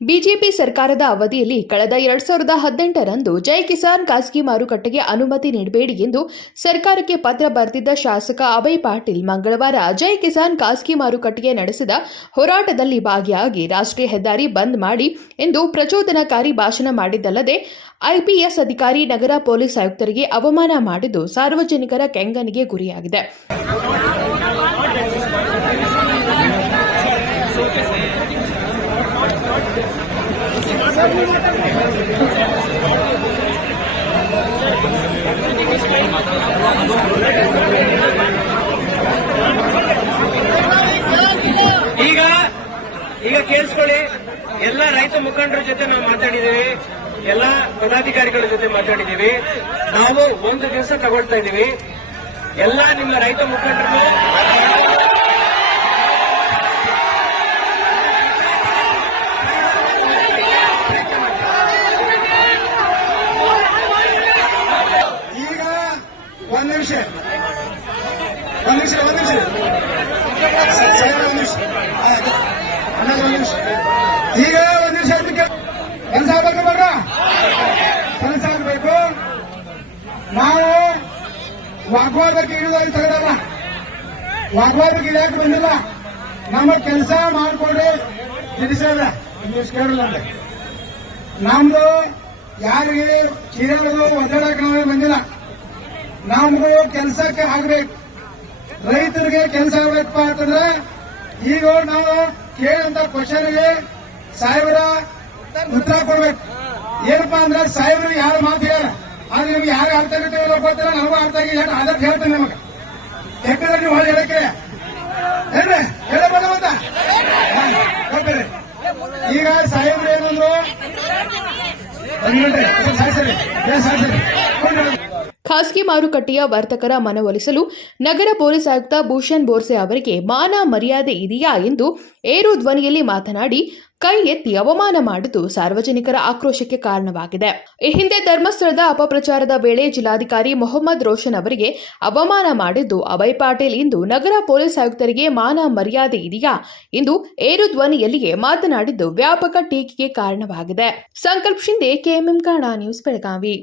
BJP ಸರ್ಕಾರದ ಅವಧಿಯಲ್ಲಿ ಕಳೆದ ಎರಡ್ ಸಾವಿರದ ಹದಿನೆಂಟರಂದು ಜೈ ಕಿಸಾನ್ ಖಾಸಗಿ ಮಾರುಕಟ್ಟೆಗೆ ಅನುಮತಿ ನೀಡಬೇಡಿ ಎಂದು ಸರ್ಕಾರಕ್ಕೆ ಪತ್ರ ಬರೆದಿದ್ದ ಶಾಸಕ ಅಭಯ್ ಪಾಟೀಲ್ ಮಂಗಳವಾರ ಜೈ ಕಿಸಾನ್ ಖಾಸಗಿ ಮಾರುಕಟ್ಟೆಗೆ ನಡೆಸಿದ ಹೋರಾಟದಲ್ಲಿ ಭಾಗಿಯಾಗಿ ರಾಷ್ಟ್ರೀಯ ಹೆದ್ದಾರಿ ಬಂದ್ ಮಾಡಿ ಎಂದು ಪ್ರಚೋದನಕಾರಿ ಭಾಷಣ ಮಾಡಿದ್ದಲ್ಲದೆ, ಐಪಿಎಸ್ ಅಧಿಕಾರಿ ನಗರ ಪೊಲೀಸ್ ಆಯುಕ್ತರಿಗೆ ಅವಮಾನ ಮಾಡಿದ್ದು ಸಾರ್ವಜನಿಕರ ಕೆಂಗನಿಗೆ ಗುರಿಯಾಗಿದೆ. ಈಗ ಈಗ ಕೇಳಿಸ್ಕೊಳ್ಳಿ. ಎಲ್ಲ ರೈತ ಮುಖಂಡರ ಜೊತೆ ನಾವು ಮಾತಾಡಿದ್ದೀವಿ. ಎಲ್ಲ ಪದಾಧಿಕಾರಿಗಳ ಜೊತೆ ಮಾತಾಡಿದ್ದೀವಿ. ನಾವು ಒಂದು ದಿವಸ ತಗೊಳ್ತಾ ಇದ್ದೀವಿ. ಎಲ್ಲ ನಿಮ್ಮ ರೈತ ಮುಖಂಡರು ಈಗ ಒಂದ್ ನಿಮಿಷ. ಒಂದ್ ನಿಮಿಷ ಒಂದ್ ನಿಮಿಷ. ಈಗ ಒಂದ್ ನಿಮಿಷ. ಅದಕ್ಕೆ ಕೆಲಸ ಬರ್ರ. ಕೆಲಸ ಆಗಬೇಕು ನಾವು ವಾಗ್ವಾದಕ್ಕೆ ಇಳಿದಾಗಿ ತಗಡಲ್ಲ ವಾಗ್ವಾದಕ್ಕೆ ಇಳಿಯಕ್ಕೆ ಬಂದಿಲ್ಲ. ನಮ್ಮ ಕೆಲಸ ಮಾಡ್ಕೊಡ್ರಿ ತಿಳಿಸಲ್ಲ ಇಂಗ್ಲಿಷ್ ಕೇಳಲ್ಲ ನಮ್ದು ಯಾರಿಗೆ ಚೀರಗಳು ಒದ್ದಾಡಕ್ಕೆ ಬಂದಿಲ್ಲ. ನಮ್ದು ಕೆಲಸಕ್ಕೆ ಆಗ್ಬೇಕು. ರೈತರಿಗೆ ಕೆಲಸ ಆಗ್ಬೇಕಪ್ಪ ಅಂತಂದ್ರೆ, ಈಗ ನಾವು ಕೇಳಂತ ಕ್ವಶನ್ಗೆ ಸಾಹೇಬರ ಉತ್ತರ ಕೊಡ್ಬೇಕು. ಏನಪ್ಪಾ ಅಂದ್ರೆ ಸಾಹೇಬರು ಯಾರು ಮಾತು ಹೇಳಲ್ಲ ಆದ್ರೆ ನಿಮ್ಗೆ ಯಾರು ಅರ್ಥ ಆಗುತ್ತೆ ಇಲ್ಲೋ ಗೊತ್ತಿಲ್ಲ ನನಗೂ ಅರ್ಥ ಆಗಿ ಅದಕ್ಕೆ ಹೇಳ್ತೀನಿ ನಿಮಗೆ. ಯಾಕಂದ್ರೆ ನೀವು ಹೊಳೆ ಹೇಳಕ್ಕೆ. ಹೇಳ್ರಿ ಹೇಳಬಲ್ಲ ಅಂತ ಈಗ ಸಾಹೇಬ್ರು ಏನಂದ್ರು ಸರಿ ಸರಿ ಸರಿ. ಖಾಸಗಿ ಮಾರುಕಟ್ಟೆಯ ವರ್ತಕರ ಮನವೊಲಿಸಲು ನಗರ ಪೊಲೀಸ್ ಆಯುಕ್ತ ಭೂಷಣ್ ಬೋರ್ಸೆ ಅವರಿಗೆ ಮಾನ ಮರ್ಯಾದೆ ಇದೆಯಾ ಎಂದು ಏರು ಧ್ವನಿಯಲ್ಲಿ ಮಾತನಾಡಿ, ಕೈ ಎತ್ತಿ ಅವಮಾನ ಮಾಡಿದ್ದು ಸಾರ್ವಜನಿಕರ ಆಕ್ರೋಶಕ್ಕೆ ಕಾರಣವಾಗಿದೆ. ಈ ಹಿಂದೆ ಧರ್ಮಸ್ಥಳದ ಅಪಪ್ರಚಾರದ ವೇಳೆ ಜಿಲ್ಲಾಧಿಕಾರಿ ಮೊಹಮ್ಮದ್ ರೋಷನ್ ಅವರಿಗೆ ಅವಮಾನ ಮಾಡಿದ್ದು ಅಭಯ್ ಪಾಟೀಲ್ ಇಂದು ನಗರ ಪೊಲೀಸ್ ಆಯುಕ್ತರಿಗೆ ಮಾನ ಮರ್ಯಾದೆ ಇದೆಯಾ ಎಂದು ಏರು ಧ್ವನಿಯಲ್ಲಿಯೇ ಮಾತನಾಡಿದ್ದು ವ್ಯಾಪಕ ಟೀಕೆಗೆ ಕಾರಣವಾಗಿದೆ. Sankalp Shinde KMM Kannada news Belagavi.